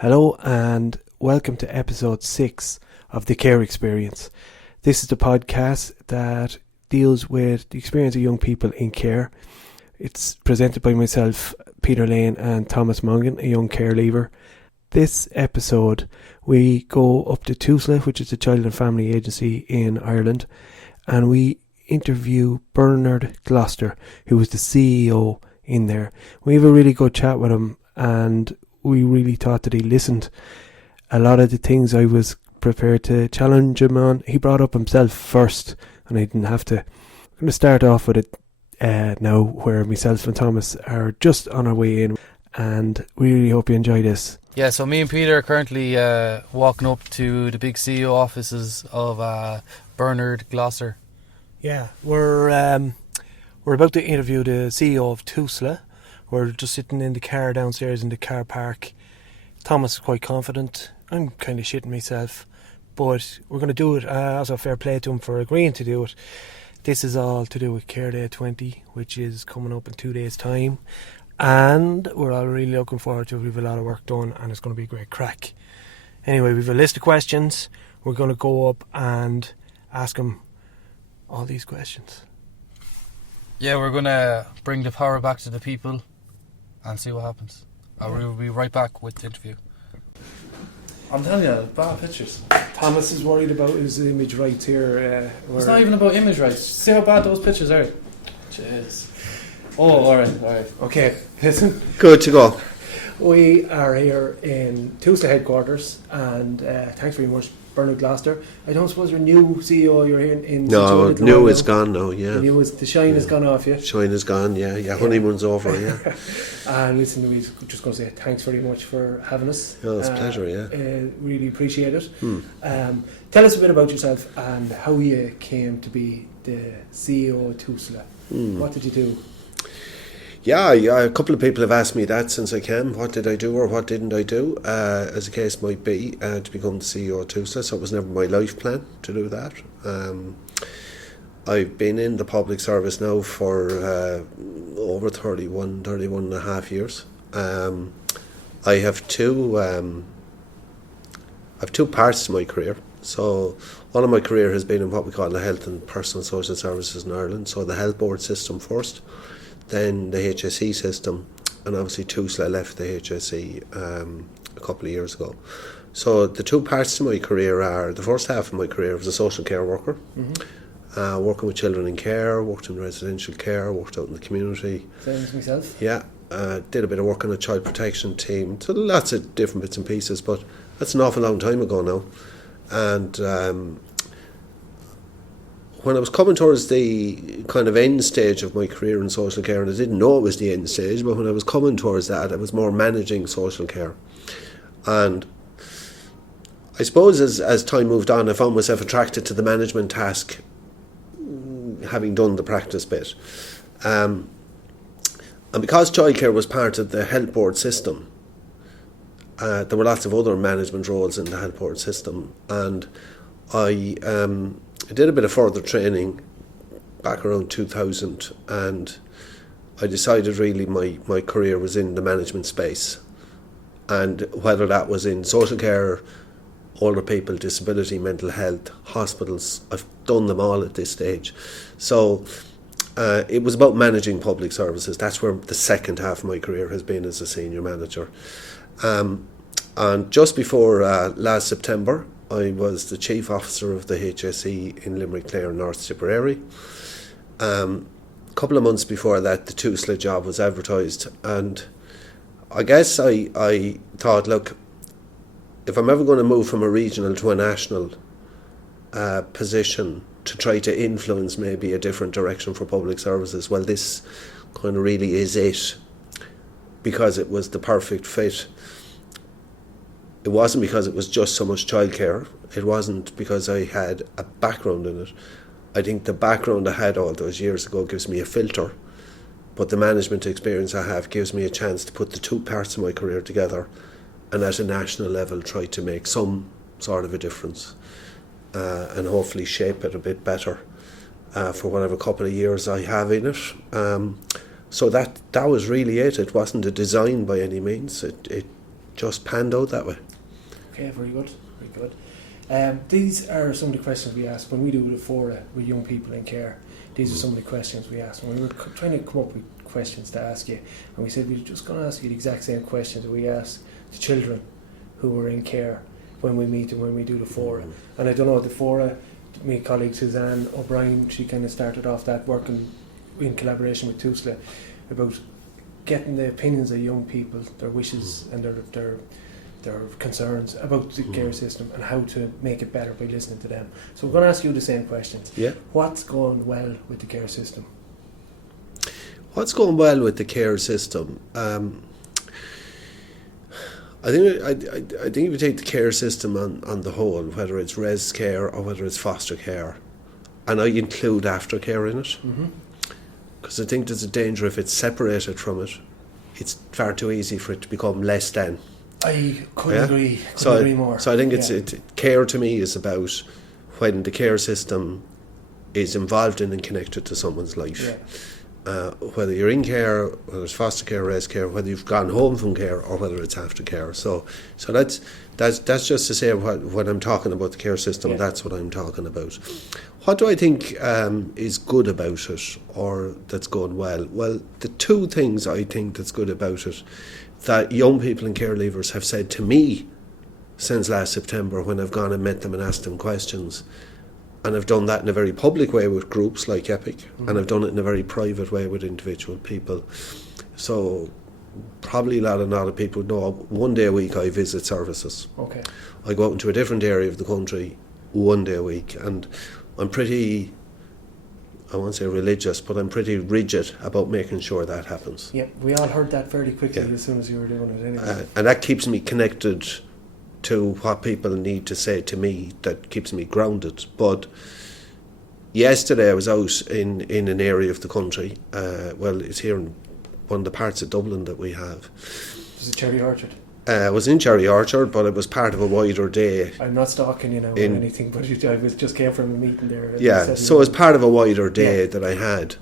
Hello and welcome to episode 6 of the Care Experience. This is the podcast that deals with the experience of young people in care. It's presented by myself, Peter Lane, and Thomas Mongan, a young care leaver. This episode we go up to TUSLA, which is a child and family agency in Ireland, and we interview Bernard Gloster, who was the CEO in there. We have a really good chat with him, and we really thought that he listened. A lot of the things I was prepared to challenge him on, he brought up himself first, and I didn't have to. I'm going to start off with it now, where myself and Thomas are just on our way in, and we really hope you enjoy this. Yeah, so me and Peter are currently walking up to the big CEO offices of Bernard Gloster. Yeah, we're about to interview the CEO of TUSLA. We're just sitting in the car downstairs in the car park. Thomas is quite confident. I'm kind of shitting myself. But we're going to do it. Also, fair play to him for agreeing to do it. This is all to do with Care Day 20, which is coming up in 2 days' time. And we're all really looking forward to it. We have a lot of work done and it's going to be a great crack. Anyway, we have a list of questions. We're going to go up and ask him all these questions. Yeah, we're going to bring the power back to the people and see what happens. We'll be right back with the interview. I'm telling you, bad pictures. Thomas is worried about his image rights here. It's not even about image rights. See how bad those pictures are? Jeez. Oh, alright. Okay, listen. Good to go. We are here in TUSLA headquarters, and thanks very much, Bernard Gloster. I don't suppose you're new CEO. You're here in No, new is gone now. Yeah, the shine has gone off. Yeah, shine is gone. Yeah. Honeymoon's over. Yeah. And listen, we're just going to say thanks very much for having us. Oh, it's a pleasure. Yeah, really appreciate it. Tell us a bit about yourself and how you came to be the CEO of TUSLA. What did you do? Yeah, a couple of people have asked me that since I came. What did I do or what didn't I do? As the case might be, to become the CEO of TUSLA, so it was never my life plan to do that. I've been in the public service now for over 31 and a half years. I have two parts to my career. So all of my career has been in what we call the health and personal social services in Ireland. So the health board system first, then the HSE system, and obviously TUSLA left the HSE a couple of years ago. So the two parts to my career are, the first half of my career was a social care worker, working with children in care, worked in residential care, worked out in the community. Same as myself. Yeah, did a bit of work on a child protection team, so lots of different bits and pieces, but that's an awful long time ago now. And when I was coming towards the kind of end stage of my career in social care, and I didn't know it was the end stage, but when I was coming towards that, I was more managing social care. And I suppose as time moved on, I found myself attracted to the management task, having done the practice bit. And because childcare was part of the health board system, there were lots of other management roles in the health board system, and I did a bit of further training back around 2000, and I decided really my career was in the management space, and whether that was in social care, older people, disability, mental health, hospitals, I've done them all at this stage. So it was about managing public services. That's where the second half of my career has been, as a senior manager. And just before last September, I was the chief officer of the HSE in Limerick, Clare and North Tipperary. A couple of months before that, the TUSLA job was advertised, and I guess I thought, look, if I'm ever going to move from a regional to a national position to try to influence maybe a different direction for public services, well, this kind of really is it, because it was the perfect fit. It wasn't because it was just so much childcare. It wasn't because I had a background in it. I think the background I had all those years ago gives me a filter, but the management experience I have gives me a chance to put the two parts of my career together and at a national level try to make some sort of a difference and hopefully shape it a bit better for whatever couple of years I have in it. So that was really it. It wasn't a design by any means. It just panned out that way. Okay, very good, very good. These are some of the questions we ask when we do the fora with young people in care. These are some of the questions we ask. When we were trying to come up with questions to ask you, and we said we're just going to ask you the exact same questions that we ask the children who are in care when we meet and when we do the fora. And I don't know, the fora, my colleague Suzanne O'Brien, she kind of started off that working in collaboration with TUSLA about getting the opinions of young people, their wishes and their concerns about the care system and how to make it better by listening to them. So we're going to ask you the same questions. Yeah. What's going well with the care system? What's going well with the care system? I think if you take the care system on the whole, whether it's res care or whether it's foster care, and I include aftercare in it, because I think there's a danger if it's separated from it, it's far too easy for it to become less than. I couldn't agree more. So I think care to me is about when the care system is involved in and connected to someone's life. Yeah. Whether you're in care, whether it's foster care, res care, whether you've gone home from care, or whether it's aftercare. So that's just to say when I'm talking about the care system, that's what I'm talking about. What do I think is good about it, or that's going well? Well, the two things I think that's good about it that young people and care leavers have said to me since last September when I've gone and met them and asked them questions. And I've done that in a very public way with groups like EPIC, and I've done it in a very private way with individual people. So probably a lot of people know 1 day a week I visit services. Okay. I go out into a different area of the country 1 day a week, and I'm pretty, I won't say religious, but I'm pretty rigid about making sure that happens. Yeah, we all heard that fairly quickly as soon as you were doing it anyway. And that keeps me connected to what people need to say to me, that keeps me grounded. But yesterday I was out in an area of the country, it's here in one of the parts of Dublin that we have. Was it Cherry Orchard? I was in Cherry Orchard, but it was part of a wider day. I'm not stalking you now or anything, but I just came from a meeting there. Yeah, so it's part of a wider day that I had.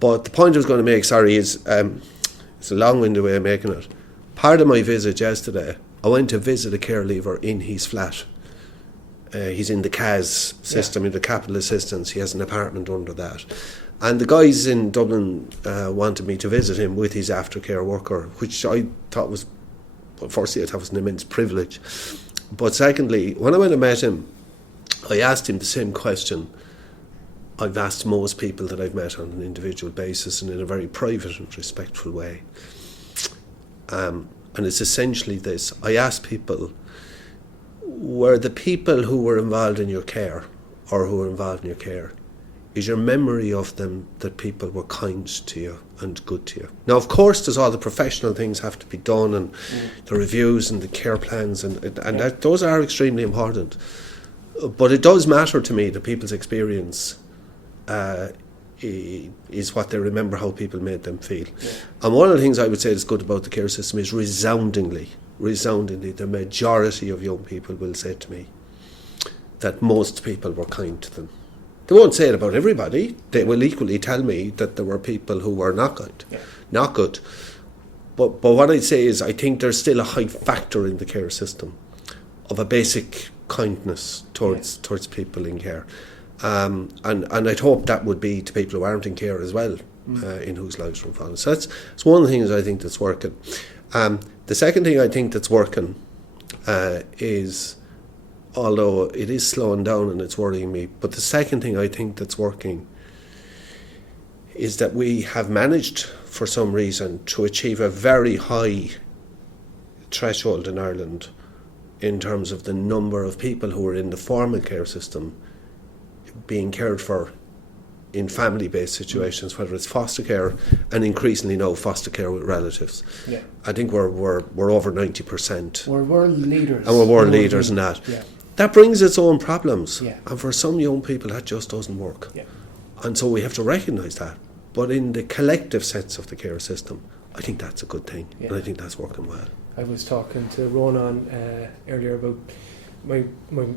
But the point I was going to make, is it's a long-winded way of making it. Part of my visit yesterday, I went to visit a care leaver in his flat. He's in the CAS system, in the capital assistance. He has an apartment under that. And the guys in Dublin wanted me to visit him with his aftercare worker, which I thought was, firstly, I thought was an immense privilege. But secondly, when I went and met him, I asked him the same question I've asked most people that I've met on an individual basis and in a very private and respectful way. And it's essentially this. I asked people, were the people who were involved in your care, or who were involved in your care, is your memory of them that people were kind to you and good to you? Now, of course, there's all the professional things have to be done, and the reviews and the care plans, and that, those are extremely important. But it does matter to me that people's experience is what they remember, how people made them feel. Yeah. And one of the things I would say is good about the care system is resoundingly, the majority of young people will say to me that most people were kind to them. They won't say it about everybody. They will equally tell me that there were people who were not kind, not good. But what I'd say is I think there's still a high factor in the care system of a basic kindness towards people in care. And I'd hope that would be to people who aren't in care as well, in whose lives are falling. So that's one of the things I think that's working. The second thing I think that's working is, although it is slowing down and it's worrying me, but the second thing I think that's working is that we have managed, for some reason, to achieve a very high threshold in Ireland in terms of the number of people who are in the formal care system being cared for in family-based situations, whether it's foster care and increasingly now foster care with relatives. Yeah. I think we're over 90%. We're world leaders. And we're world leaders in that. Yeah. That brings its own problems. Yeah. And for some young people that just doesn't work. Yeah. And so we have to recognise that. But in the collective sense of the care system, I think that's a good thing. Yeah. And I think that's working well. I was talking to Ronan earlier about my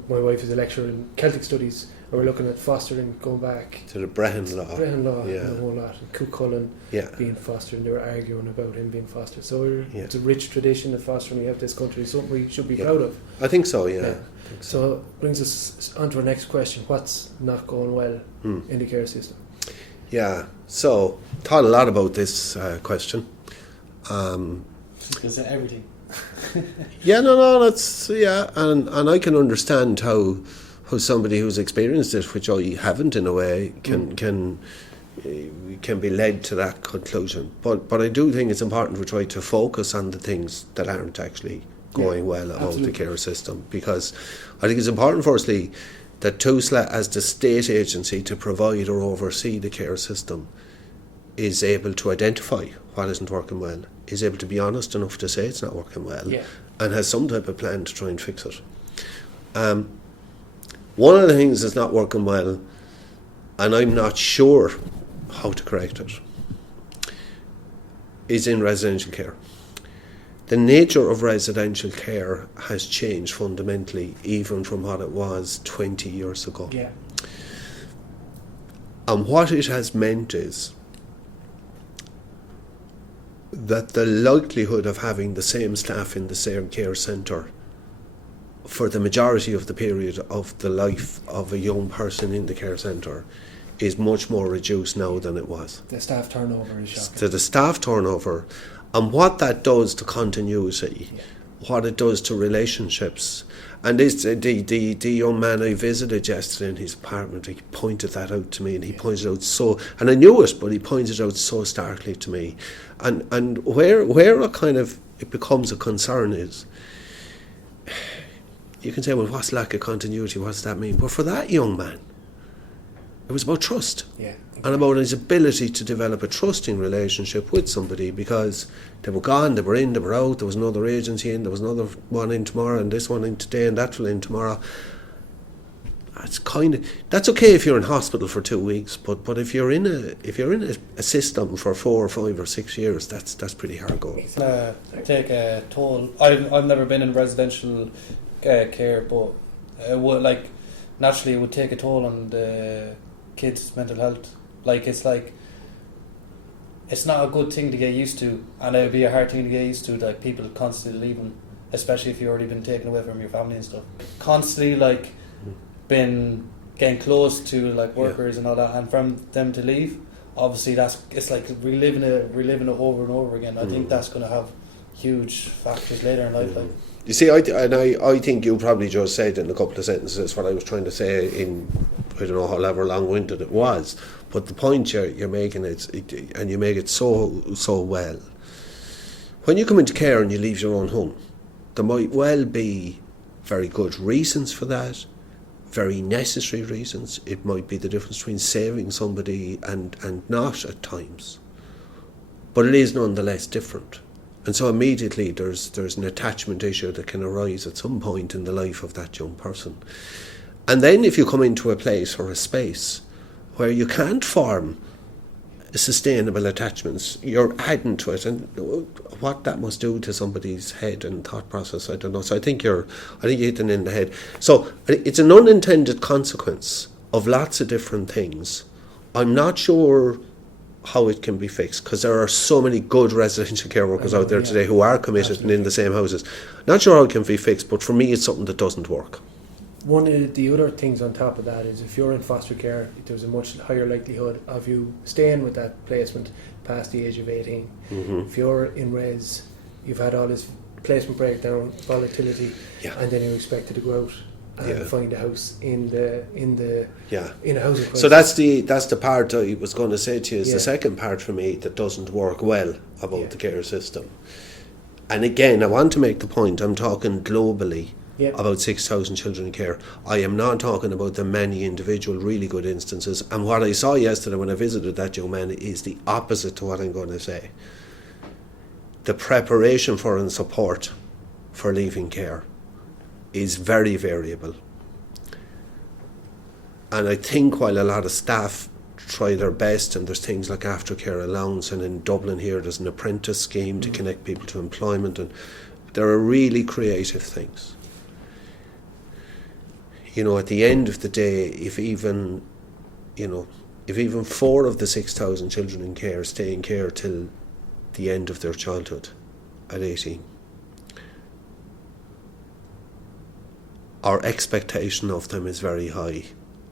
wife is a lecturer in Celtic studies, we're looking at fostering, going back To the Brehon Law. Brehon Law Yeah. and the whole lot. And Cuchulainn Yeah. being fostered, and they were arguing about him being fostered. So Yeah. it's a rich tradition of fostering we have this country. It's something we should be proud of. I think so, yeah. Yeah. So brings us on to our next question. What's not going well in the care system? Yeah, so thought a lot about this question. Is it everything? That's, and I can understand how somebody who's experienced it, which I haven't in a way, can be led to that conclusion. But I do think it's important to try to focus on the things that aren't actually going well about the care system, because I think it's important, firstly, that TUSLA, as the state agency to provide or oversee the care system, is able to identify what isn't working well, is able to be honest enough to say it's not working well, and has some type of plan to try and fix it. One of the things that's not working well, and I'm not sure how to correct it, is in residential care. The nature of residential care has changed fundamentally, even from what it was 20 years ago. Yeah. And what it has meant is that the likelihood of having the same staff in the same care centre for the majority of the period of the life of a young person in the care centre is much more reduced now than it was. The staff turnover is shocking. To the staff turnover, and what that does to continuity, what it does to relationships. And this, the young man I visited yesterday in his apartment, he pointed that out to me, and he pointed out and I knew it, but he pointed out so starkly to me. And where it becomes a concern is, you can say, well, what's lack of continuity, what's that mean? But for that young man, it was about trust. Yeah. And about his ability to develop a trusting relationship with somebody, because they were gone, they were in, they were out, there was another agency in, there was another one in tomorrow, and this one in today, and that one in tomorrow. That's okay if you're in hospital for 2 weeks, but if you're in a system for 4 or 5 or 6 years, that's pretty hard going. It's gonna take a toll. I've never been in residential care, but naturally it would take a toll on the kids' mental health. It's not a good thing to get used to, and it would be a hard thing to get used to, like people constantly leaving, especially if you've already been taken away from your family and stuff. Constantly been getting close to workers and all that, and from them to leave, obviously it's like reliving it over and over again. I think that's going to have huge factors later in life. You see, I think you probably just said in a couple of sentences what I was trying to say in, I don't know however long-winded it was, but the point you're making and you make it so well. When you come into care and you leave your own home, there might well be very good reasons for that, very necessary reasons. It might be the difference between saving somebody and not at times, but it is nonetheless different. And so immediately there's an attachment issue that can arise at some point in the life of that young person. And then if you come into a place or a space where you can't form sustainable attachments, you're adding to it, and what that must do to somebody's head and thought process, I don't know. So I think you hit the nail in the head. So it's an unintended consequence of lots of different things. I'm not sure how it can be fixed, because there are so many good residential care workers out there today who are committed and in the same houses. Not sure how it can be fixed, but for me it's something that doesn't work. One of the other things on top of that is if you're in foster care, there's a much higher likelihood of you staying with that placement past the age of 18. If you're in res, you've had all this placement breakdown, volatility, and then you're expected to go out and find a house in a housing crisis. So that's the part I was going to say to you, is the second part for me that doesn't work well about the care system. And again, I want to make the point, I'm talking globally about 6,000 children in care. I am not talking about the many individual really good instances. And what I saw yesterday when I visited that young man is the opposite to what I'm going to say. The preparation for and support for leaving care is very variable. And I think while a lot of staff try their best, and there's things like aftercare allowance, and in Dublin here there's an apprentice scheme to connect people to employment, and there are really creative things. at the end of the day, if even 4 of the 6,000 children in care stay in care till the end of their childhood at 18, our expectation of them is very high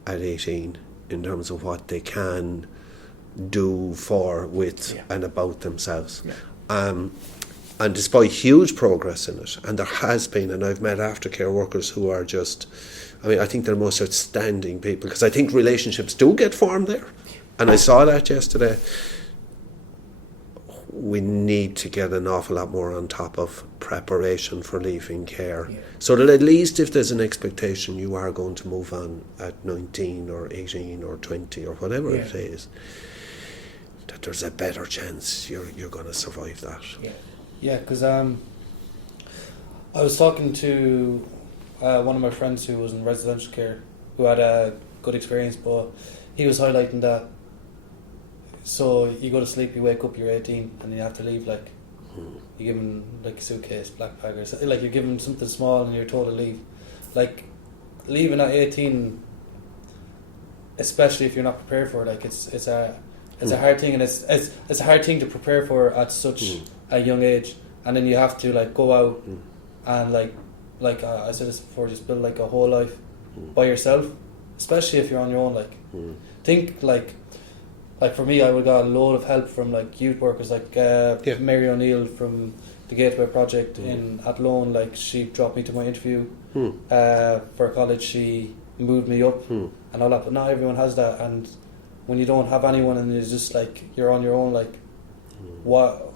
at 18 in terms of what they can do for, with and about themselves. And despite huge progress in it, and there has been, and I've met aftercare workers who are just, I think they're the most outstanding people, because I think relationships do get formed there, and I saw that yesterday. We need to get an awful lot more on top of preparation for leaving care, so that at least if there's an expectation you are going to move on at 19 or 18 or 20 or whatever it is, that there's a better chance you're going to survive that. Yeah, because I was talking to one of my friends who was in residential care, who had a good experience, but he was highlighting that, so you go to sleep, you wake up, you're 18, and you have to leave, like, you give them, like, a suitcase, black bag, or something, like, you're given something small and you're told to leave. Like, leaving at 18, especially if you're not prepared for it, like, it's a hard thing, and it's a hard thing to prepare for at such a young age, and then you have to, like, go out and, like I said this before, just build, like, a whole life by yourself, especially if you're on your own. Like, think, like for me, I would got a load of help from, like, youth workers, like Mary O'Neill from the Gateway Project in Athlone. Like, she dropped me to my interview for college. She moved me up and all that, but not everyone has that. And when you don't have anyone and it's just, like, you're on your own, like, what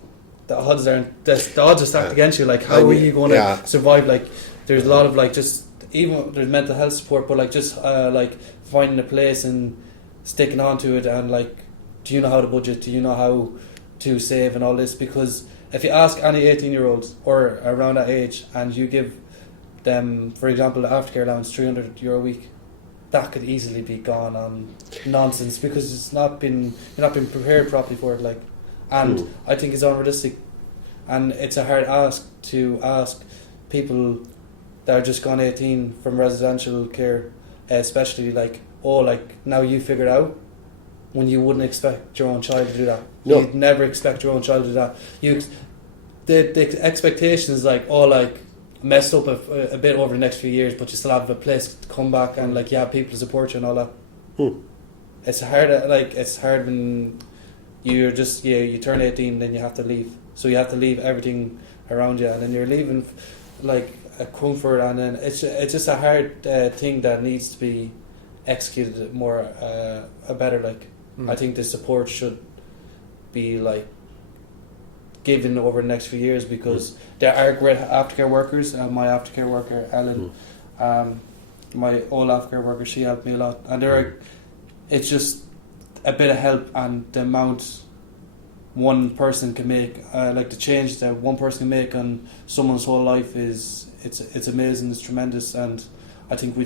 the odds are stacked against you. Like, how are you going to survive? Like, there's a lot of, like, just, even there's mental health support, but, like, just like finding a place and sticking on to it, and, like, do you know how to budget, do you know how to save and all this? Because if you ask any 18-year-olds or around that age and you give them, for example, the aftercare allowance, €300 a week, that could easily be gone on nonsense, because you're not been prepared properly for it, like. And I think it's unrealistic, and it's a hard ask to ask people that are just gone 18 from residential care, especially, like, now you figure it out, when you wouldn't expect your own child to do that. No. You'd never expect your own child to do that. The expectation is, like, messed up a bit over the next few years, but you still have a place to come back and, like, people to support you and all that. It's hard when you're just, you turn 18, then you have to leave. So you have to leave everything around you, and then you're leaving, like, a comfort, and then it's just a hard thing that needs to be executed more, better. Like, I think the support should be, like, given over the next few years, because there are great aftercare workers. My aftercare worker, Ellen, my old aftercare worker, she helped me a lot, and it's just a bit of help, and the amount one person can make, like the change that one person can make on someone's whole life it's amazing, it's tremendous. And I think we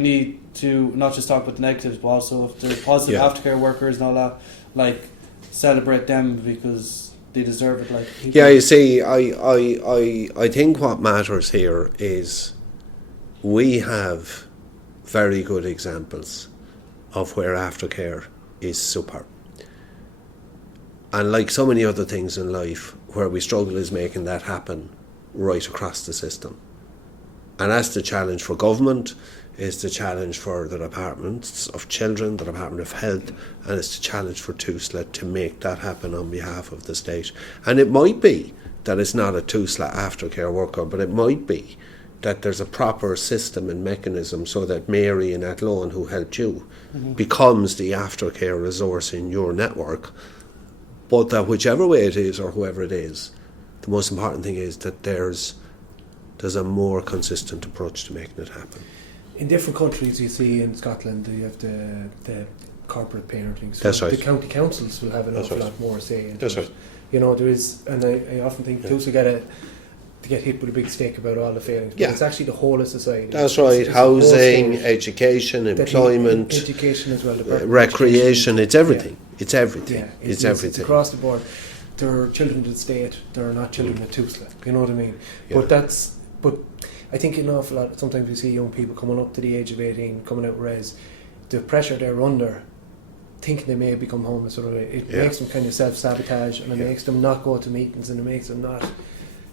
need to not just talk about the negatives, but also if the positive aftercare workers and all that, like, celebrate them, because they deserve it. Like, you see, I think what matters here is we have very good examples of where aftercare is superb. And like so many other things in life, where we struggle is making that happen right across the system. And that's the challenge for government, it's the challenge for the departments of children, the Department of Health, and it's the challenge for TUSLA to make that happen on behalf of the state. And it might be that it's not a TUSLA aftercare worker, but it might be that there's a proper system and mechanism so that Mary in Athlone, who helped you, becomes the aftercare resource in your network. But that whichever way it is, or whoever it is, the most important thing is that there's a more consistent approach to making it happen. In different countries, you see in Scotland, you have the corporate parenting. So That's right. The county councils will have an That's awful right. lot more say. That's right. You know, there is, and I often think TUSLA get hit with a big stick about all the failings. But it's actually the whole of society. That's right. It's Housing, education, employment, education as well, recreation. It's everything. It's everything. Yeah, it's everything. It's across the board. There are children of the state. There are not children of TUSLA. You know what I mean? Yeah. But I think an awful lot, sometimes we see young people coming up to the age of 18, coming out res, the pressure they're under, thinking they may become homeless, or it makes them kind of self-sabotage, and it makes them not go to meetings, and it makes them not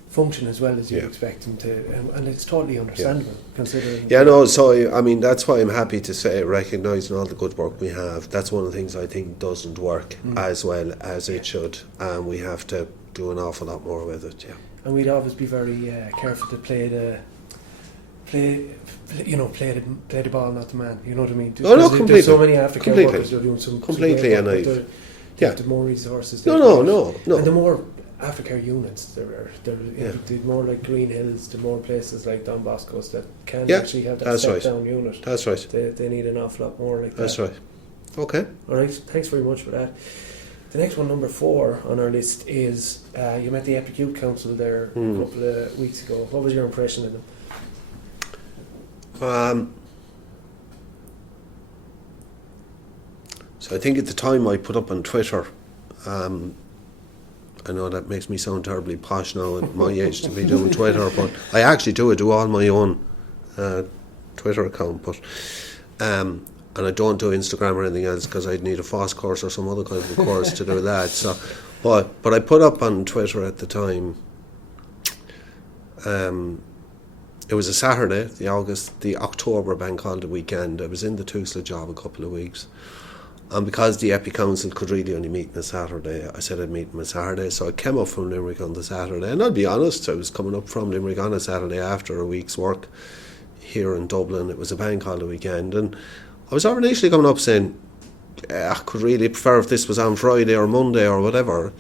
function as well as you expect them to, and it's totally understandable considering. So I mean, that's why I'm happy to say, recognising all the good work we have, that's one of the things I think doesn't work as well as it should, and we have to do an awful lot more with it. And we'd always be very careful to play the ball, not the man. You know what I mean? Completely. There's so many aftercare workers who are doing some completely, and the more resources. No. And the more aftercare units there are, the more like Green Hills, the more places like Don Bosco's that can actually have that step-down unit. That's right. They need an awful lot more like that. That's right. Okay. All right. Thanks very much for that. The next one, number 4 on our list, is you met the Epic Youth Council there a couple of weeks ago. What was your impression of them? So I think at the time I put up on Twitter, I know that makes me sound terribly posh now at my age to be doing Twitter, but I actually do all my own Twitter account, but and I don't do Instagram or anything else because I'd need a FOSS course or some other kind of a course to do that. So, but I put up on Twitter at the time. It was a Saturday, the October bank holiday weekend. I was in the TUSLA job a couple of weeks. And because the Epi Council could really only meet on a Saturday, I said I'd meet them on a Saturday. So I came up from Limerick on the Saturday. And I'll be honest, I was coming up from Limerick on a Saturday after a week's work here in Dublin. It was a bank holiday weekend. And I was initially coming up saying, I could really prefer if this was on Friday or Monday or whatever.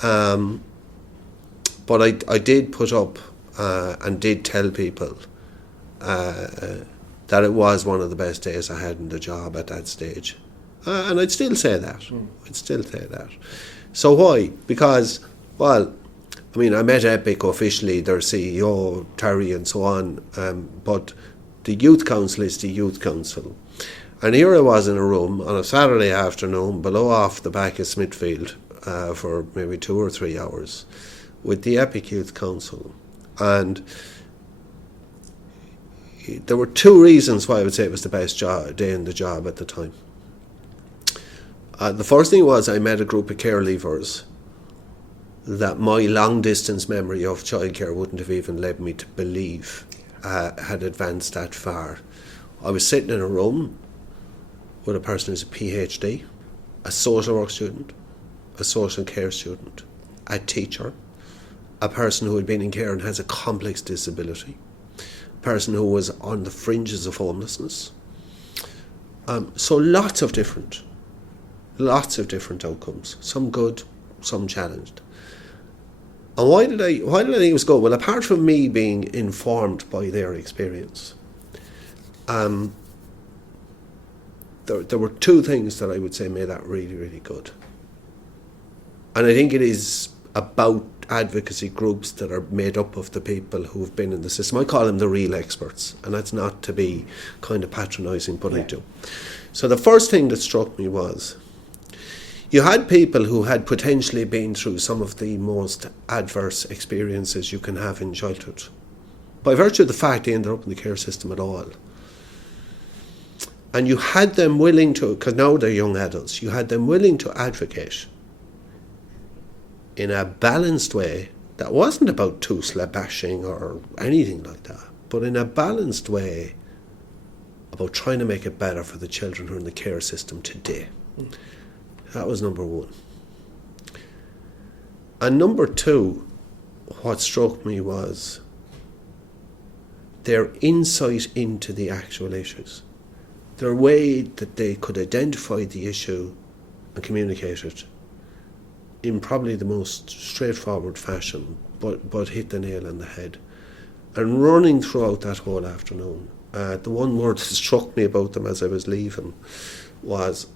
But I did put up and did tell people that it was one of the best days I had in the job at that stage. And I'd still say that. So why? Because, well, I mean, I met Epic officially, their CEO, Terry, and so on, but the Youth Council is the Youth Council. And here I was in a room on a Saturday afternoon, below off the back of Smithfield, for maybe 2 or 3 hours, with the Epic Youth Council. And there were 2 reasons why I would say it was the best day in the job at the time. The first thing was I met a group of care leavers that my long-distance memory of childcare wouldn't have even led me to believe had advanced that far. I was sitting in a room with a person who's a PhD, a social work student, a social care student, a teacher, a person who had been in care and has a complex disability, a person who was on the fringes of homelessness. So lots of different outcomes, some good, some challenged. And why did I think it was good? Well, apart from me being informed by their experience, there were 2 things that I would say made that really, really good. And I think it is about advocacy groups that are made up of the people who have been in the system. I call them the real experts, and that's not to be kind of patronising, but I do. So the first thing that struck me was you had people who had potentially been through some of the most adverse experiences you can have in childhood, by virtue of the fact they ended up in the care system at all. And you had them willing to, because now they're young adults, you had them willing to advocate in a balanced way that wasn't about TUSLA bashing or anything like that, but in a balanced way about trying to make it better for the children who are in the care system today. That was number 1. And number 2, what struck me was their insight into the actual issues. Their way that they could identify the issue and communicate it in probably the most straightforward fashion, but hit the nail on the head. And running throughout that whole afternoon, the one word that struck me about them as I was leaving was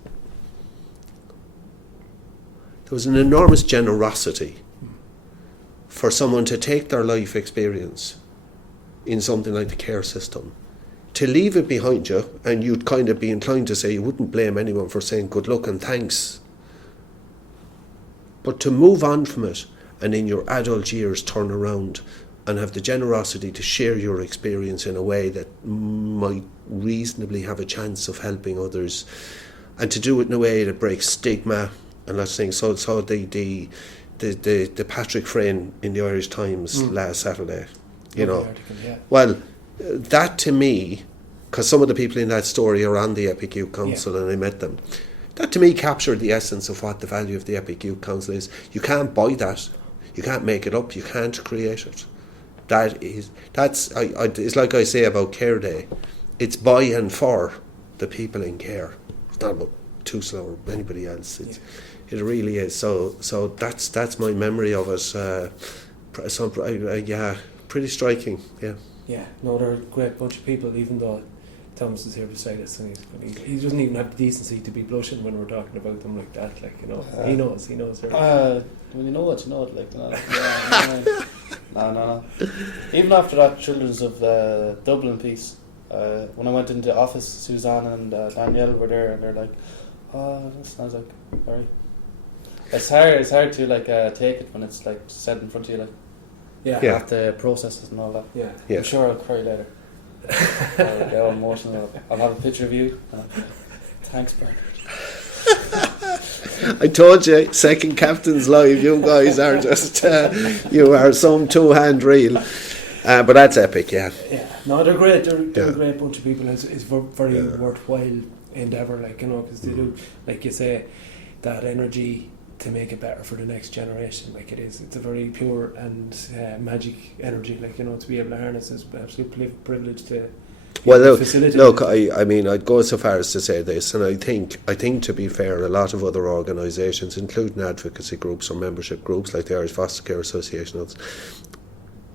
there was an enormous generosity for someone to take their life experience in something like the care system, to leave it behind you, and you'd kind of be inclined to say you wouldn't blame anyone for saying good luck and thanks, but to move on from it and in your adult years turn around and have the generosity to share your experience in a way that might reasonably have a chance of helping others, and to do it in a way that breaks stigma and that thing. So the Patrick Frayne in the Irish Times last Saturday, Article, yeah. Well, that to me, because some of the people in that story are on the Epic Youth Council and I met them, that to me captured the essence of what the value of the Epic Youth Council is. You can't buy that. You can't make it up. You can't create it. It's like I say about Care Day. It's by and for the people in care. It's not about TUSLA or anybody else. It really is. So that's my memory of it. Pretty striking. Yeah. Yeah, no, they're a great bunch of people, even though Thomas is here beside us, and he doesn't even have the decency to be blushing when we're talking about them like that. Like, he knows. When you know it, like, no. Even after that Children's of Dublin piece, when I went into the office, Suzanne and Danielle were there, and they're like, "Oh, that sounds like very." It's hard to like take it when it's like said in front of you, like. Yeah. You have to process it and all that. Yeah. I'm sure I'll cry later. I'll get all emotional. I'll have a picture of you. Thanks, Bernard. I told you, second captain's live. You guys are just you are some two-hand reel. But that's epic, yeah. Yeah. No, they're great. They're a great bunch of people. It's very worthwhile endeavour, like, because they do, like you say, that energy to make it better for the next generation. Like, it's a very pure and magic energy, like, to be able to harness is an absolute privilege to facilitate. Look, I mean, I'd go so far as to say this, and I think to be fair, a lot of other organisations, including advocacy groups or membership groups like the Irish Foster Care Association,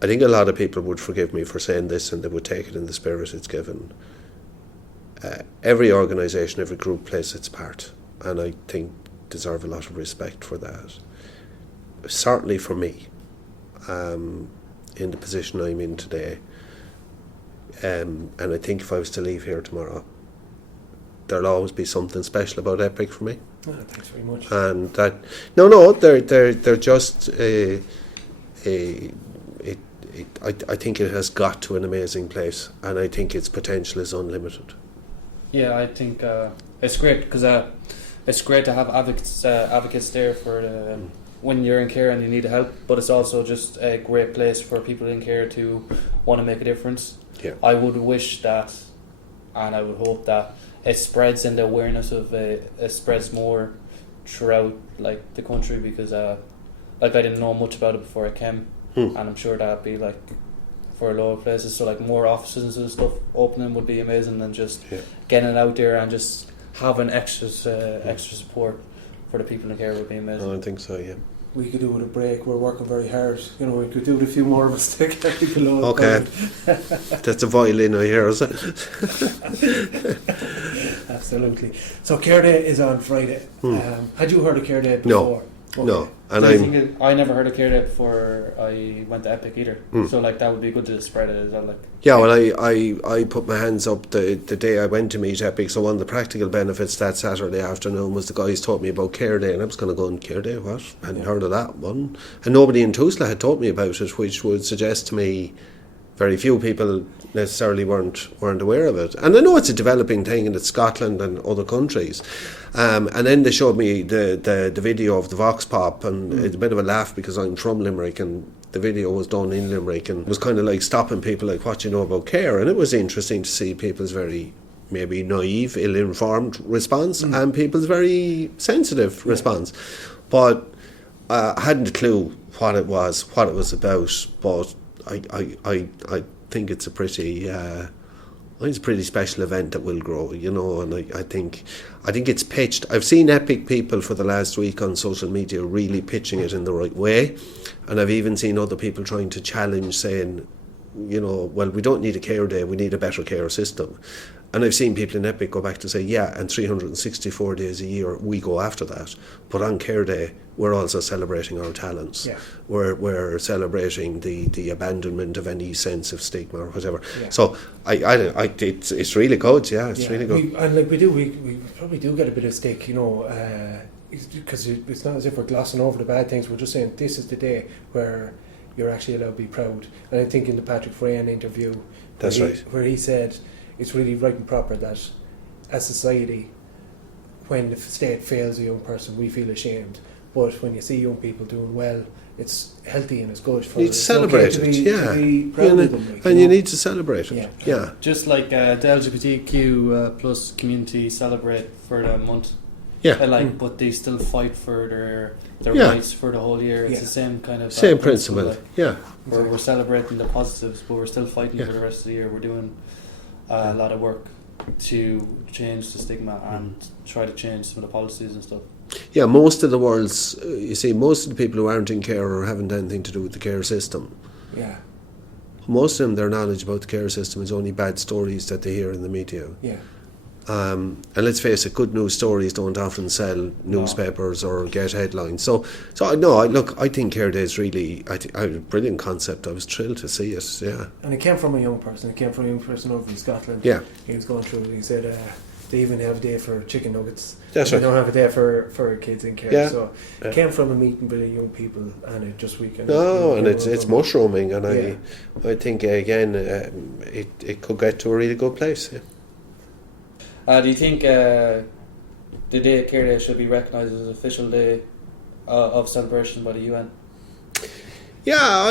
I think a lot of people would forgive me for saying this, and they would take it in the spirit it's given. Every organisation, every group plays its part, and I think deserve a lot of respect for that. Certainly for me, in the position I'm in today, and I think if I was to leave here tomorrow, there'll always be something special about Epic for me. Oh, thanks very much. And that they're just I think it has got to an amazing place, and I think its potential is unlimited. Yeah, I think it's great because it's great to have advocates there for when you're in care and you need help, but it's also just a great place for people in care to want to make a difference. Yeah. I would wish that, and I would hope that it spreads, and the awareness of it spreads more throughout like the country, because like I didn't know much about it before I came, and I'm sure that'd be like for lower places, so like more offices and stuff opening would be amazing, and just getting it out there and just having extra support for the people in care would be amazing. I think so, yeah. We could do with a break. We're working very hard. We could do with a few more of us to get people on. Okay. That's a violin I hear, is it? Absolutely. So Care Day is on Friday. Had you heard of Care Day before? No. No. And I never heard of Care Day before I went to Epic either. So like that would be good to spread it as well. Like. Yeah, well, I put my hands up the day I went to meet Epic. So one of the practical benefits that Saturday afternoon was the guys taught me about Care Day, and I was going to go on Care Day. What? I hadn't heard of that one, and nobody in TUSLA had taught me about it, which would suggest to me very few people necessarily weren't aware of it. And I know it's a developing thing in Scotland and other countries. And then they showed me the video of the Vox Pop, and it's a bit of a laugh because I'm from Limerick, and the video was done in Limerick, and it was kind of like stopping people like, what do you know about care? And it was interesting to see people's very maybe naive, ill-informed response and people's very sensitive response. But I hadn't a clue what it was about, but I think it's a pretty special event that will grow, and I think it's pitched. I've seen Epic people for the last week on social media really pitching it in the right way, and I've even seen other people trying to challenge, saying, well, we don't need a care day, we need a better care system. And I've seen people in Epic go back to say, yeah, and 364 days a year we go after that. But on Care Day, we're also celebrating our talents. Yeah. We're celebrating the abandonment of any sense of stigma or whatever. Yeah. So it's really good. Yeah, it's really good. We probably do get a bit of stick, because it's not as if we're glossing over the bad things. We're just saying this is the day where you're actually allowed to be proud. And I think in the Patrick Freyne interview, That's right. where he said it's really right and proper that as society, when the state fails a young person, we feel ashamed. But when you see young people doing well, it's healthy and it's good for You need to celebrate to it, to be proud of them. Like, and you need to celebrate it. Yeah. Yeah. Just like the LGBTQ plus community celebrate for the month. Yeah. And like, but they still fight for their Yeah. rights for the whole year. It's Yeah. the same kind of Same principle. like, Yeah. we're celebrating the positives, but we're still fighting Yeah. for the rest of the year. We're doing a lot of work to change the stigma and try to change some of the policies and stuff. Yeah, most of the world's, you see, most of the people who aren't in care or haven't anything to do with the care system, Yeah. most of them, their knowledge about the care system is only bad stories that they hear in the media. Yeah. And let's face it, good news stories don't often sell newspapers or get headlines. So no, I think Care Day is really, a brilliant concept. I was thrilled to see it. Yeah. And it came from a young person. It came from a young person over in Scotland. Yeah. He was going through. He said they even have a day for chicken nuggets. That's They right. don't have a day for kids in care. Yeah. So it came from a meeting with young people, and it just weakened. No, and it's mushrooming, and Yeah. I think again it could get to a really good place. Yeah. Do you think the Day of Care Day should be recognised as an official day of celebration by the UN? Yeah,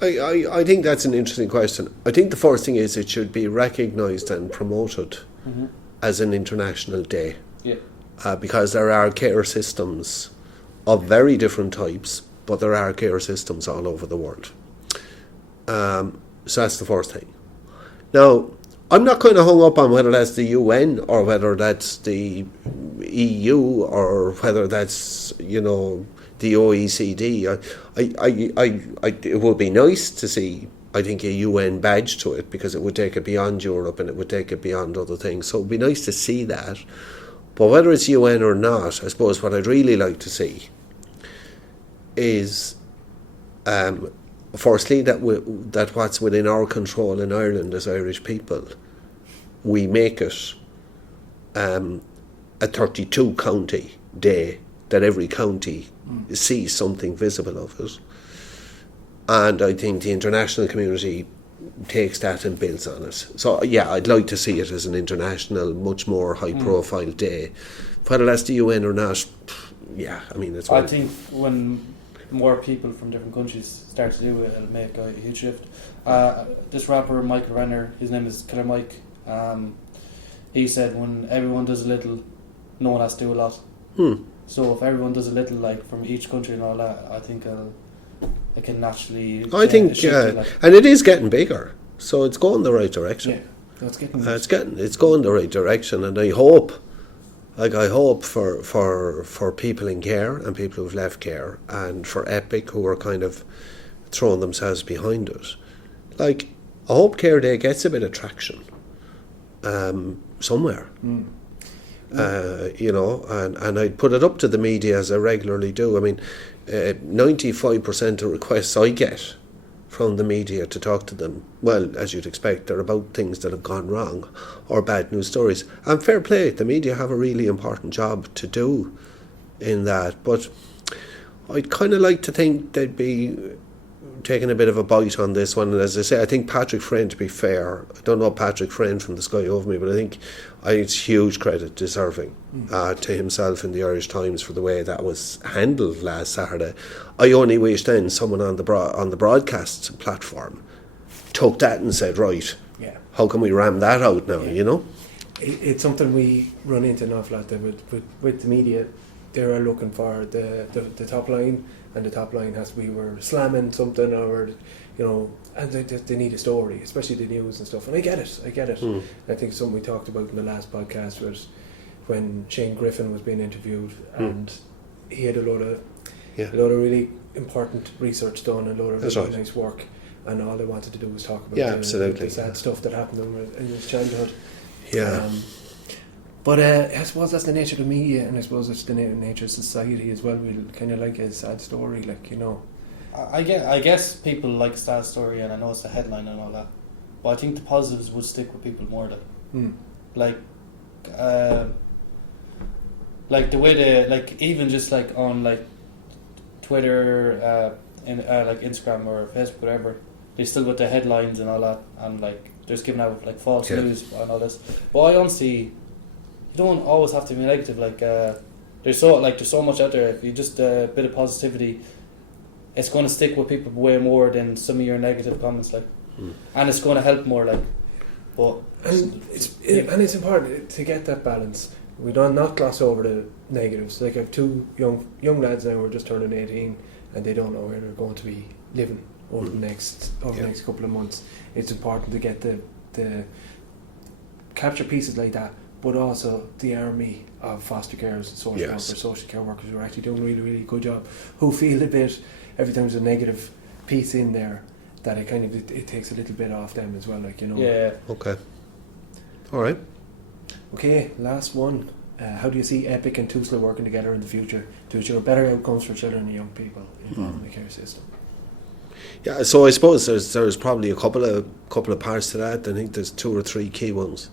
I think that's an interesting question. I think the first thing is it should be recognised and promoted as an international day. Yeah. Because there are care systems of very different types, but there are care systems all over the world. So that's the first thing. Now, I'm not kind of hung up on whether that's the UN or whether that's the EU or whether that's, the OECD. It would be nice to see, I think, a UN badge to it, because it would take it beyond Europe and it would take it beyond other things. So it would be nice to see that. But whether it's UN or not, I suppose what I'd really like to see is, firstly, that what's within our control in Ireland as Irish people, we make it a 32 county day, that every county sees something visible of it. And I think the international community takes that and builds on it. So yeah, I'd like to see it as an international, much more high profile day. Whether that's the UN or not, yeah, I mean, it's I think when more people from different countries start to do it, it'll make a huge shift. This rapper Michael Renner, his name is Killer Mike, he said when everyone does a little, no one has to do a lot. So if everyone does a little, like from each country and all that, I think it can naturally. I think, and it is getting bigger, so it's going the right direction. Yeah, no, It's going the right direction, and I hope for people in care and people who've left care, and for Epic who are kind of throwing themselves behind it. Like, I hope Care Day gets a bit of traction somewhere. And I'd put it up to the media, as I regularly do. I mean, 95% of requests I get from the media to talk to them, well, as you'd expect, they're about things that have gone wrong or bad news stories. And fair play, the media have a really important job to do in that. But I'd kind of like to think they'd be taking a bit of a bite on this one. And as I say, I think Patrick Freyne, to be fair, I don't know Patrick Freyne from the sky over me, but I think it's huge credit deserving to himself in the Irish Times for the way that was handled last Saturday. I only wish then someone on the broadcast platform took that and said, right, how can we ram that out now, It's something we run into an awful lot with the media. They are looking for the top line, and the top line has to be we're slamming something, or and they need a story, especially the news and stuff. And I get it. I think something we talked about in the last podcast was when Shane Griffin was being interviewed, and he had a lot of really important research done, and a lot of really nice work, and all they wanted to do was talk about the sad stuff that happened to him in his childhood. But I suppose that's the nature of the media, and I suppose it's the nature of society as well. We'll kind of like a sad story, I guess people like a sad story, and I know it's the headline and all that, but I think the positives would stick with people more. Like the way they, like, even just like on like Twitter, in like Instagram or Facebook, whatever, they still with the headlines and all that, and like they're just giving out like false news and all this. But I honestly, you don't always have to be negative. Like there's so much out there. If you just a bit of positivity, it's going to stick with people way more than some of your negative comments. Like, and it's going to help more. Like, but it's important to get that balance. We don't not gloss over the negatives. Like I have two young lads now who are just turning 18, and they don't know where they're going to be living over the next couple of months. It's important to get the capture pieces like that, but also the army of foster carers, social workers, social care workers who are actually doing a really, really good job, who feel a bit every time there's a negative piece in there that it takes a little bit off them as well, like, you know. Yeah. Okay. All right. Okay, last one. How do you see EPIC and TUSLA working together in the future to ensure better outcomes for children and young people involved in the care system? Yeah, so I suppose there's probably a couple of parts to that. I think there's 2 or 3 key ones.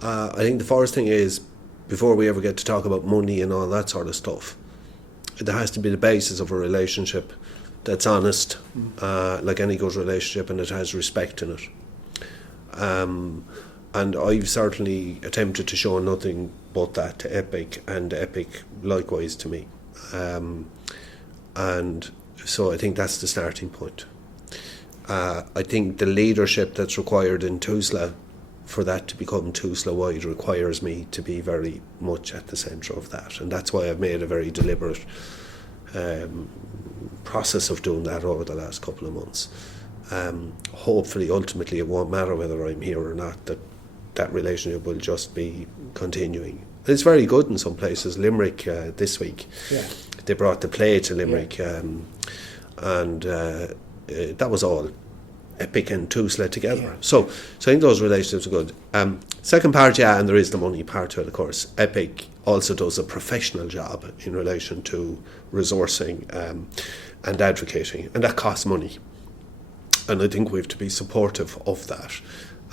I think the first thing is, before we ever get to talk about money and all that sort of stuff, there has to be the basis of a relationship that's honest, like any good relationship, and it has respect in it. And I've certainly attempted to show nothing but that to EPIC, and EPIC likewise to me. And so I think that's the starting point. I think the leadership that's required in TUSLA for that to become TUSLA-wide requires me to be very much at the centre of that. And that's why I've made a very deliberate process of doing that over the last couple of months. Hopefully, ultimately, it won't matter whether I'm here or not, that relationship will just be continuing. It's very good in some places. Limerick this week, they brought the play to Limerick, and that was all EPIC and TUSLA together. Yeah. So I think those relationships are good. Second part, and there is the money part to it, of course. EPIC also does a professional job in relation to resourcing and advocating, and that costs money. And I think we have to be supportive of that.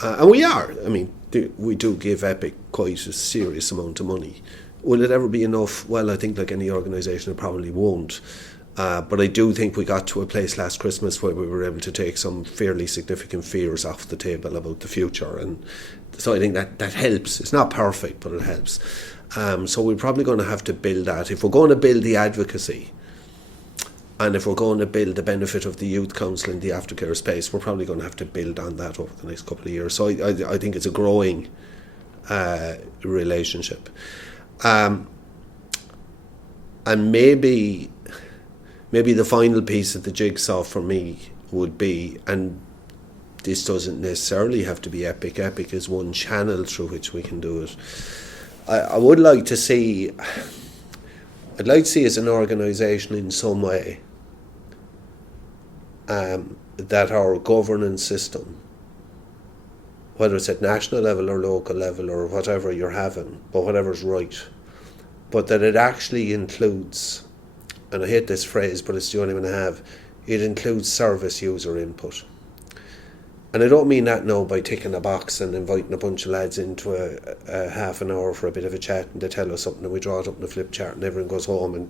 And we are. I mean, we do give EPIC quite a serious amount of money. Will it ever be enough? Well, I think like any organisation, it probably won't. But I do think we got to a place last Christmas where we were able to take some fairly significant fears off the table about the future. And so I think that helps. It's not perfect, but it helps. So we're probably going to have to build that. If we're going to build the advocacy, and if we're going to build the benefit of the youth council in the aftercare space, we're probably going to have to build on that over the next couple of years. So I think it's a growing relationship. And maybe the final piece of the jigsaw for me would be, and this doesn't necessarily have to be EPIC. EPIC is one channel through which we can do it. I would like to see, I'd like to see as an organisation in some way that our governance system, whether it's at national level or local level or whatever you're having, but whatever's right, but that it actually includes, and I hate this phrase, but it's the only one I have, it includes service user input. And I don't mean that now by ticking a box and inviting a bunch of lads into a half an hour for a bit of a chat and they tell us something and we draw it up in a flip chart and everyone goes home and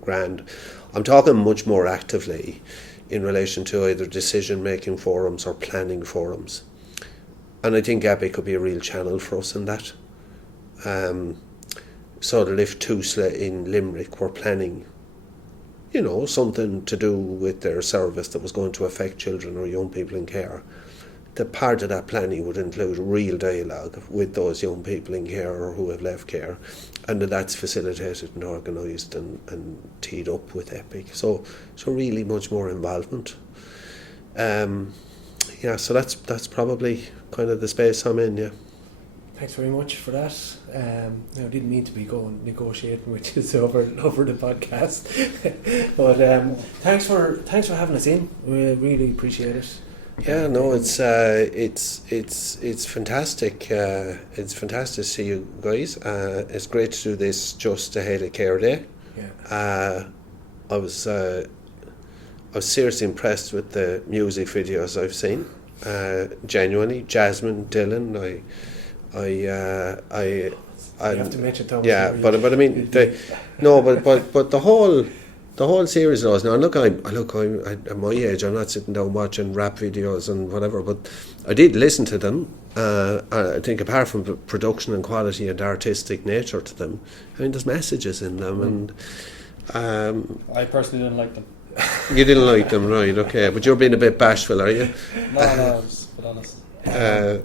grand. I'm talking much more actively in relation to either decision-making forums or planning forums. And I think EPIC could be a real channel for us in that. So that if TUSLA in Limerick were planning, something to do with their service that was going to affect children or young people in care, the part of that planning would include real dialogue with those young people in care or who have left care, and that's facilitated and organised and teed up with EPIC. So really much more involvement. So that's probably kind of the space I'm in, Thanks very much for that. I didn't mean to be going negotiating with you over the podcast, but thanks for having us in. We really appreciate it. Yeah, no, it's fantastic. It's fantastic to see you guys. It's great to do this just ahead of Care Day. Yeah. I was seriously impressed with the music videos I've seen. Genuinely, Jasmine, Dylan, I you have to mention Thomas. Yeah, but I mean, but the whole The whole series of those. Now, I'm at my age. I'm not sitting down watching rap videos and whatever, but I did listen to them. I think apart from the production and quality and artistic nature to them, I mean, there's messages in them, and I personally didn't like them. you didn't like them, right? Okay, but you're being a bit bashful, are you? No, I was a bit honest.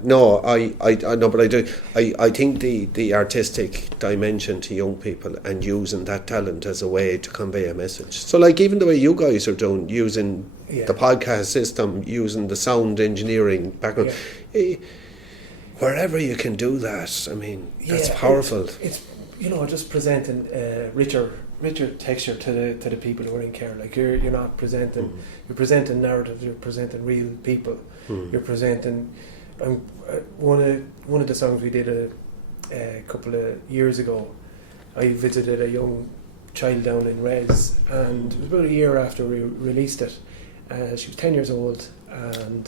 No, I no, but I do. I think the artistic dimension to young people and using that talent as a way to convey a message. So, like, even the way you guys are doing, using the podcast system, using the sound engineering background, wherever you can do that, I mean, that's powerful. It's just presenting richer texture to the people who are in care. Like, you're not presenting, you're presenting narrative, you're presenting real people. You're presenting. One of the songs we did a couple of years ago, I visited a young child down in Res, and it was about a year after we released it. She was 10 years old, and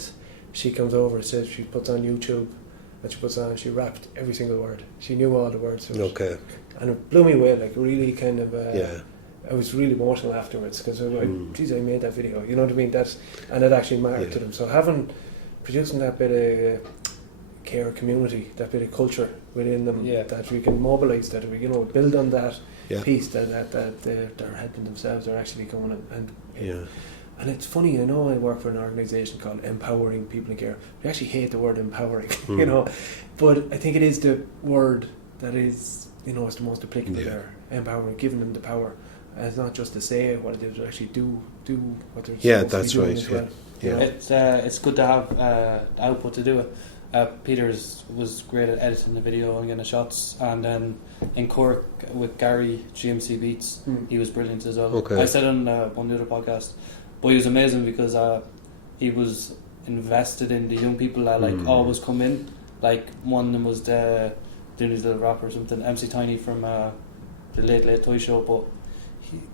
she comes over and says she puts on YouTube, and she rapped every single word. She knew all the words. Okay. And it blew me away. Like, really kind of. I was really emotional afterwards because I made that video. You know what I mean? And it actually mattered to them. So producing that bit of care community, that bit of culture within them, that we can mobilise, that we build on that piece that they're helping themselves, are actually going and it's funny. I know I work for an organisation called Empowering People in Care. We actually hate the word empowering, but I think it is the word that is is the most applicable there. Empowering, giving them the power. And it's not just to say what it is, but actually do what they're supposed to be doing as well. It's good to have output to do it. Peters was great at editing the video and getting the shots, and then in Cork with Gary GMC Beats, he was brilliant as well. Okay. I said on one of the other podcasts, but he was amazing because he was invested in the young people that always come in. Like, one of them was doing his little rap or something, MC Tiny from the Late Late Toy Show, but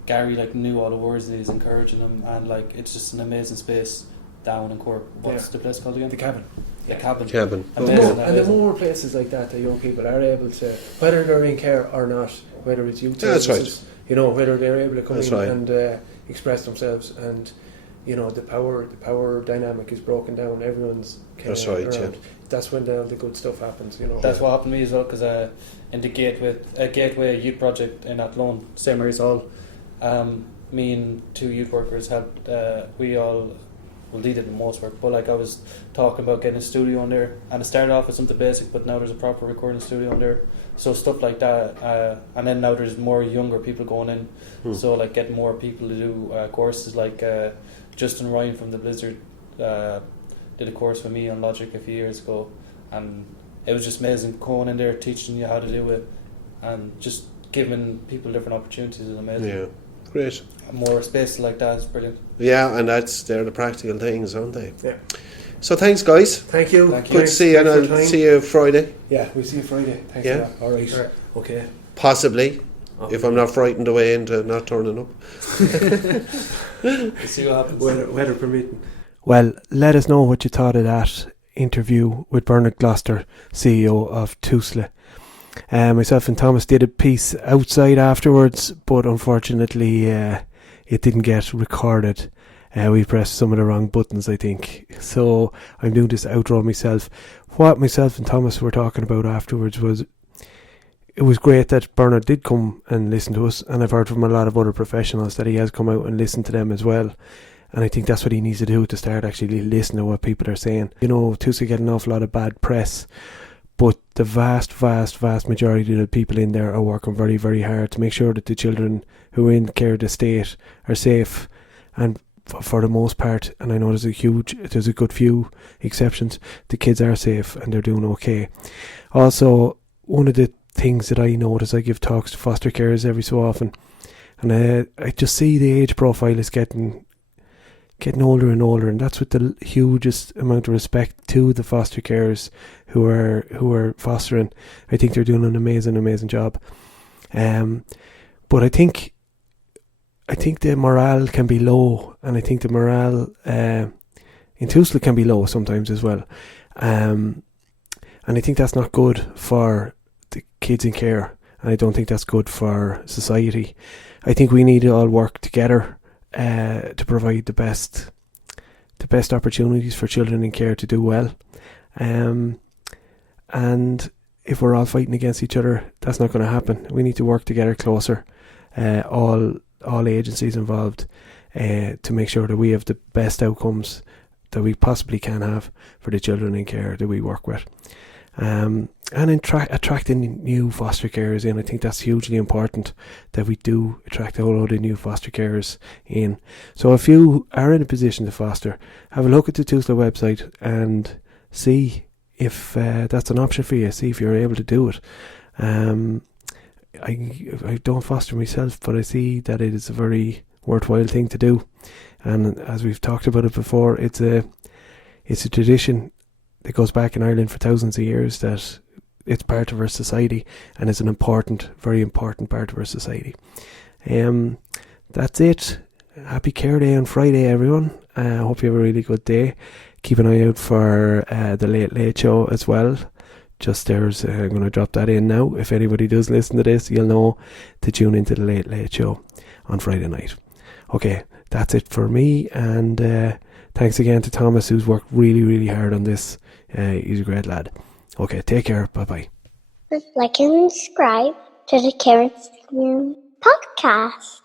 Gary knew all the words and he was encouraging them, and it's just an amazing space down in Cork. What's the place called again? The Cabin. The Cabin. Amazing. And the more places like that young people are able to, whether they're in care or not, whether it's youth services, whether they're able to come in and express themselves, and the power dynamic is broken down. Everyone's around. That's when the good stuff happens. That's what happened to me as well, because in the Gateway Youth Project in Athlone, St Mary's Hall, me and two youth workers had we did the most work, but I was talking about getting a studio in there, and it started off with something basic, but now there's a proper recording studio in there, so stuff like that, and then now there's more younger people going in, so getting more people to do courses, Justin Ryan from the Blizzard did a course with me on Logic a few years ago, and it was just amazing going in there, teaching you how to do it, and just giving people different opportunities is amazing. Yeah, great. More space like that is brilliant. Yeah, and they're the practical things, aren't they? Yeah. So thanks, guys. Thank you. Thank you. Good to see you, and I'll see you Friday. Yeah, we'll see you Friday. Thanks for that. All right. Okay. Possibly, if I'm not frightened away into not turning up. We'll see what happens. Weather permitting. Well, let us know what you thought of that interview with Bernard Gloster, CEO of TUSLA. Myself and Thomas did a piece outside afterwards, but unfortunately it didn't get recorded. We pressed some of the wrong buttons, I think. So I'm doing this outro myself. What myself and Thomas were talking about afterwards was, it was great that Bernard did come and listen to us, and I've heard from a lot of other professionals that he has come out and listened to them as well. And I think that's what he needs to do, to start actually listening to what people are saying. TUSLA get an awful lot of bad press, but the vast majority of the people in there are working very, very hard to make sure that the children who are in care of the state are safe. And for the most part, and I know there's a good few exceptions, the kids are safe and they're doing okay. Also, one of the things that I notice, I give talks to foster carers every so often, and I just see the age profile is getting older and older, and that's with the hugest amount of respect to the foster carers who are fostering. I think they're doing an amazing job. But I think the morale can be low, and I think the morale in TUSLA can be low sometimes as well. And I think that's not good for the kids in care. and I don't think that's good for society. I think we need to all work together to provide the best opportunities for children in care to do well. And if we're all fighting against each other, that's not going to happen. We need to work together closer, all agencies involved, to make sure that we have the best outcomes that we possibly can have for the children in care that we work with. And attracting new foster carers in. I think that's hugely important, that we do attract a whole load of new foster carers in. So if you are in a position to foster, have a look at the TUSLA website and see if that's an option for you. See if you're able to do it. I don't foster myself, but I see that it is a very worthwhile thing to do. And as we've talked about it before, it's a tradition that goes back in Ireland for thousands of years, that it's part of our society and is an important, very important part of our society. That's it. Happy Care Day on Friday, everyone. I hope you have a really good day. Keep an eye out for the Late Late Show as well. Just there's, I'm going to drop that in now. If anybody does listen to this, you'll know to tune into the Late Late Show on Friday night. Okay, that's it for me, and thanks again to Thomas, who's worked really, really hard on this. He's a great lad. Okay, take care. Bye-bye. Like and subscribe to the Caresystem podcast.